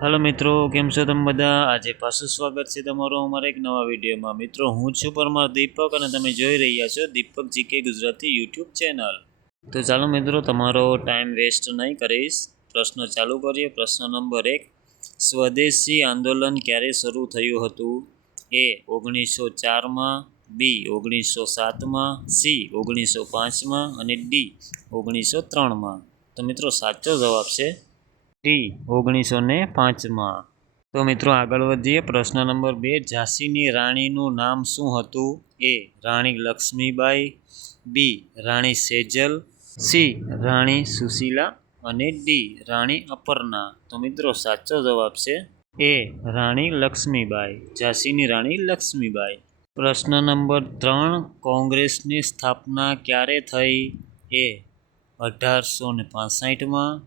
Hello मित्रों, केम छो तमे बधा। आज पाछुं स्वागत है तमारुं अमारा एक नवा विडियो में। मित्रों, हूँ छुं परमार दीपक अने तमे जोई रह्या छो दीपक जीके गुजराती यूट्यूब चेनल। तो चलो मित्रों, तमारो टाइम वेस्ट नहीं करीश, प्रश्न चालू करिए। प्रश्न नंबर 1, स्वदेशी आंदोलन क्यारे शरू थयुं हतुं? ए 1904 में, बी 1907 में, सी 1905 में अने डी 1903 में। तो मित्रों साचो जवाब है डी 1905 में। तो मित्रों आगळ वधीए। प्रश्न नंबर 2, झांसीनी राणीनुं नाम शुं हतुं? ए राणी लक्ष्मीबाई, बी राणी सेजल, सी राणी सुशीला अने डी राणी अपर्णा। तो मित्रों साचो जवाब है ए राणी लक्ष्मीबाई, झांसीनी राणी लक्ष्मीबाई। प्रश्न नंबर 3, कोंग्रेसनी स्थापना क्यारे थई? ए 1865 में,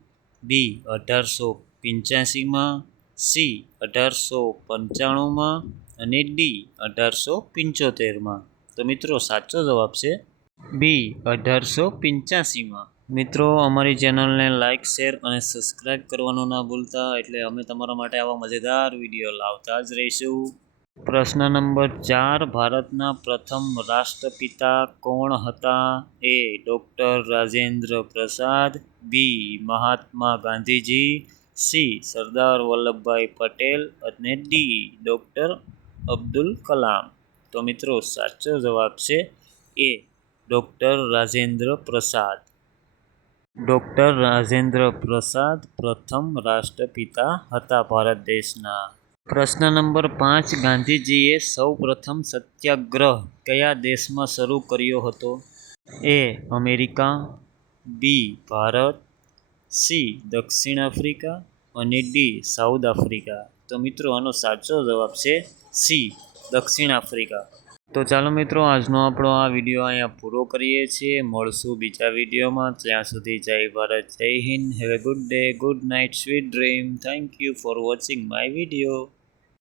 बी 1885 में, सी 1895 में अने डी 1875 में। तो मित्रों साचो जवाब है बी 1885 में। मित्रों अमरी चेनल ने लाइक, शेर और सब्सक्राइब करवानुं ना भूलता, एटले अमे तमारा माटे आवा मजेदार विडियो लावता ज रहीशुं। प्रश्न नंबर 4, भारतना प्रथम राष्ट्रपिता कोण हता? ए डॉक्टर राजेंद्र प्रसाद, बी महात्मा गांधीजी, सी सरदार वल्लभभाई पटेल अने डी डॉक्टर अब्दुल कलाम। तो मित्रों साचो जवाब है ए डॉक्टर राजेंद्र प्रसाद। डॉक्टर राजेंद्र प्रसाद प्रथम राष्ट्रपिता हता भारत देशना। प्रश्न नंबर 5, गांधीजीए सौ प्रथम सत्याग्रह कया देश में शरू कर्यो हतो? ए अमेरिका, बी भारत, सी दक्षिण आफ्रिका अने डी साउथ आफ्रिका। तो मित्रों आनो साचो जवाब है सी दक्षिण आफ्रिका। तो चलो मित्रों आजनो आपणो आ विडियो अहींया पूरो करीए छीए। मळशुं बीजा विडियो में। त्यां सुधी जय भारत, जय Hind. Have a good day, good night, sweet dream. Thank you for watching my video.